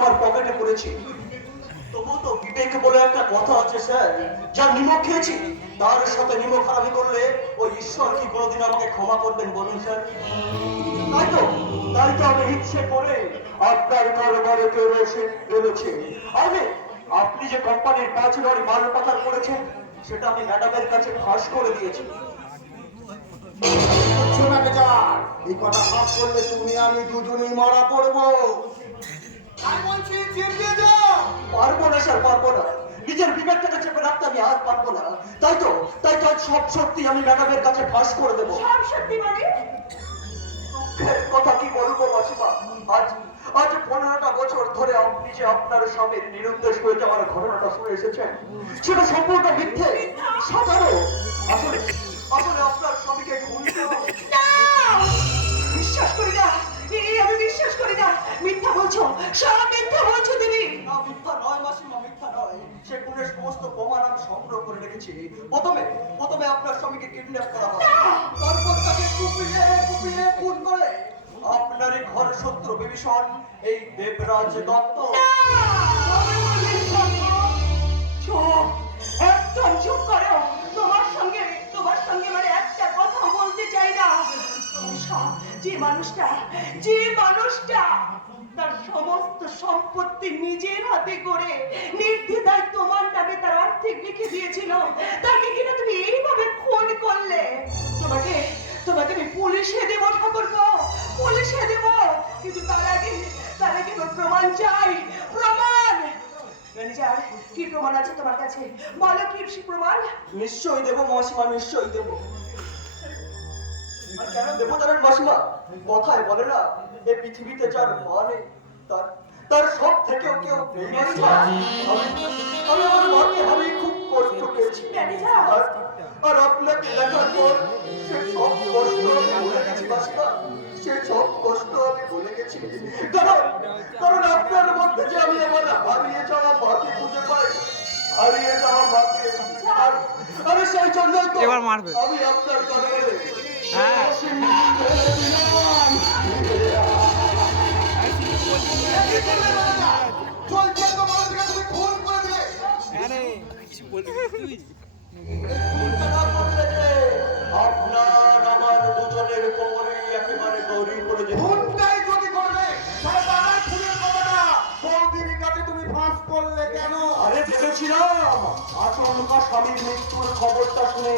আমার পকেটে পড়েছি। তবু তো বিবেক বলে একটা কথা আছে স্যার, যা নিমক খেয়েছি তার সাথে নিমক হারামি করলে ওই ঈশ্বর কি কোনোদিন আমাকে ক্ষমা করবেন বলুন স্যার? তাই তো আমি ইচ্ছে করে আপনার কারবারে কেউ এসে বলেছে আপনি যে কোম্পানির 5 লরি মাল পাচার করেছেন সেটা আমি ম্যাডামের কাছে ফাঁস করে দিয়েছি। এই কথা ফাঁস করলে তুমি আমি দুজনেই মারা পড়বো। আমি বলছি চেপে যাও। পারবো না স্যার, পারবো না। নিজের বিবেকটাকে চেপে রাখতে আমি আর পারবো না। তাই তো সব সত্যি আমি ম্যাডামের কাছে ফাঁস করে দেবো। সব সত্যি মানে? দুঃখের কথা কি বলবো মাসিমা, আজ 15টা বছর ধরে আপনি যে আপনার স্বামীর নিরুদ্দেশ হয়ে যাওয়ার ঘটনাটা শুনে এসেছেন সেটা সম্পূর্ণ মিথ্যে, সাজানো। আসলে আপনার স্বামীকে খুন করা। বিশ্বাস করি না, আমি বিশ্বাস করি না। মিথ্যা বলছো, সব মিথ্যা বলছো তুমি। না, মিথ্যা নয় মাসিমা, মিথ্যা নয়। সে খুনের সমস্ত প্রমাণ আমি সংগ্রহ করে রেখেছি। প্রথমে আপনার স্বামীকে কিডন্যাপ করা হয়, তারপর তাকে কুপিয়ে খুন করে আপনারই ঘর শত্রু বিভীষণ এই দেবরাজ দত্ত। চুপ, একদম চুপ করো। তোমার সঙ্গে মানে একটা কথা বলতে চাই না। যে মানুষটা তার সমস্ত সম্পত্তি নিজের হাতে করে নির্দ্বিধায় তোমার নামে তার আর্থিক লিখে দিয়েছিল, তাকে কিনা তুমি এইভাবে খুন করলে। তোমাকে আমি পুলিশে দেবো ঠাকুরপো, পুলিশে দেবো। কিন্তু তার আগে প্রমাণ চাই, প্রমাণ। ম্যানেজার, কি প্রমাণ আছে তোমার কাছে? বলো কি প্রমাণ? নিশ্চয়ই দেবো মাসিমা, নিশ্চয়ই দেবো। আর কেন দেবো জানেন মাসিমা? কথায় বলে না, এই পৃথিবীতে যার মা নেই তার সব থেকেও কেউ আমি আমার মাকে হারিয়ে খুব কষ্ট পেয়েছি। আর আপনাকে দেখার পর সে সব কষ্ট আমি ভুলে গেছি মাসিমা, সে সব কষ্ট আমি ভুলে গেছি। কারণ আপনার মধ্যে যে আমি আমার হারিয়ে যাওয়া মাকে খুঁজে পাই, হারিয়ে যাওয়া মাকে। আরে সেই জন্যই তো আমি আপনার কারণে আপনার আমার দুজনের কোমরে একেবারে দড়ি পড়ে যে তুমি ফাঁস করলে কেন? আরে ভেবেছিলাম আচমকা স্বামীর মৃত্যুর খবরটা শুনে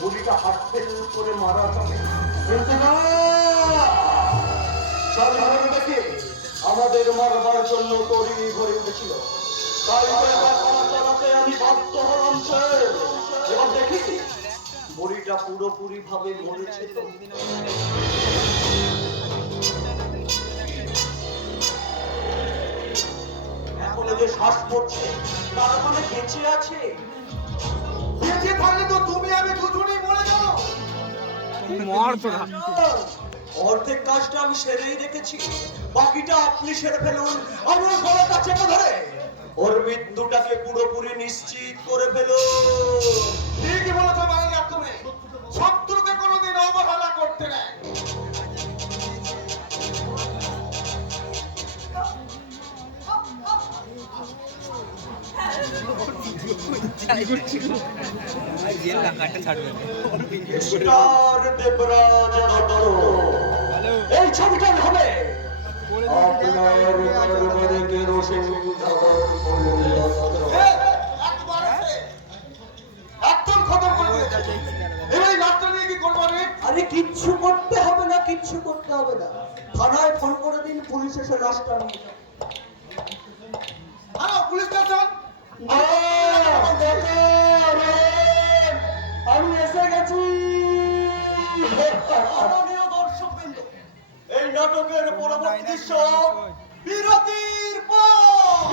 বুড়িটা হাত ফেল করে মারা যাবে, কিন্তু না, সাধারণ দেখে আমাদের মারবার জন্য তৈরি হয়ে উঠেছিল। তাই চালাতে আমি বাধ্য হলাম স্যার। এবার দেখি বুড়িটা পুরোপুরি ভাবে মরেছে তো। এখনো যে শ্বাস পড়ছে তার মানে বেঁচে আছে। বেঁচে থাকলে তো তুমি আমি দুজনেই মরে যাবো। অর্ধেক কাজটা আমি সেরেই রেখেছি, বাকিটা আপনি সেরে ফেলুন। আমার গলাটা চেপে ধরে ওর মৃত্যুটাকে পুরোপুরি নিশ্চিত করে ফেলুন। ঠিকই বলেছো মাইয়া, তুমি শত্রুকে কোনোদিন অবহেলা করতে নেই। এই ছবিটার হবে আপনার কারবারে কেরোসিন একদম খতম করে দিয়েছে। এবার রাস্তা নিয়ে কি করবো? আরে কিচ্ছু করতে হবে না, কিচ্ছু করতে হবে না। থানায় ফোন করে দিন, পুলিশ এসে লাশটা নিয়ে যাবে। Hello, police station. আমি এসে গেছি। মাননীয় দর্শকবৃন্দ, এই নাটকের পরবর্তী দৃশ্য বিরতির পর।